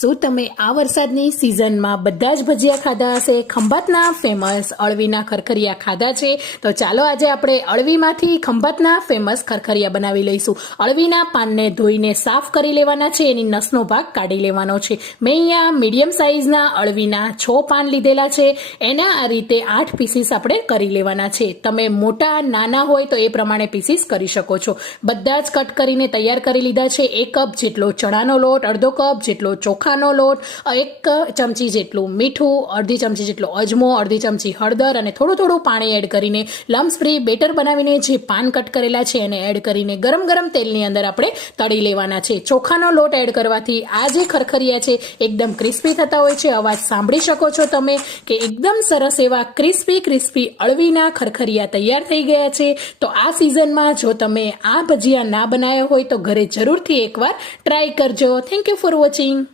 શું તમે આ વરસાદની સિઝનમાં બધા જ ભજીયા ખાધા હશે? ખંભાતના ફેમસ અળવીના ખરખરિયા ખાધા છે? તો ચાલો આજે આપણે અળવીમાંથી ખંભાતના ફેમસ ખરખરિયા બનાવી લઈશું. અળવીના પાનને ધોઈને સાફ કરી લેવાના છે, એની નસનો ભાગ કાઢી લેવાનો છે. મેં અહીંયા મીડિયમ સાઇઝના અળવીના છ પાન લીધેલા છે. એના આ રીતે આઠ પીસીસ આપણે કરી લેવાના છે. તમે મોટા, નાના હોય તો એ પ્રમાણે પીસીસ કરી શકો છો. બધા જ કટ કરીને તૈયાર કરી લીધા છે. એક કપ જેટલો ચણાનો લોટ, અડધો કપ જેટલો ચોખાનો લોટ એક ચમચી જેટલું મીઠું, અડધી ચમચી જેટલો અજમો, અડધી ચમચી હળદર અને થોડું થોડું પાણી એડ કરીને લમ્સ ફ્રી બેટર બનાવીને જે પાન કટ કરેલા છે એને એડ કરીને ગરમ ગરમ તેલની અંદર આપણે તળી લેવાના છે. ચોખાનો લોટ એડ કરવાથી આ જે ખરખરિયા છે એકદમ ક્રિસ્પી થતા હોય છે. અવાજ સાંભળી શકો છો તમે કે એકદમ સરસ એવા ક્રિસ્પી ક્રિસ્પી અળવીના ખરખરિયા તૈયાર થઈ ગયા છે. તો આ સિઝનમાં જો તમે આ ભજીયા ના બનાવ્યા હોય તો ઘરે જરૂરથી એકવાર ટ્રાય કરજો. Thank you for watching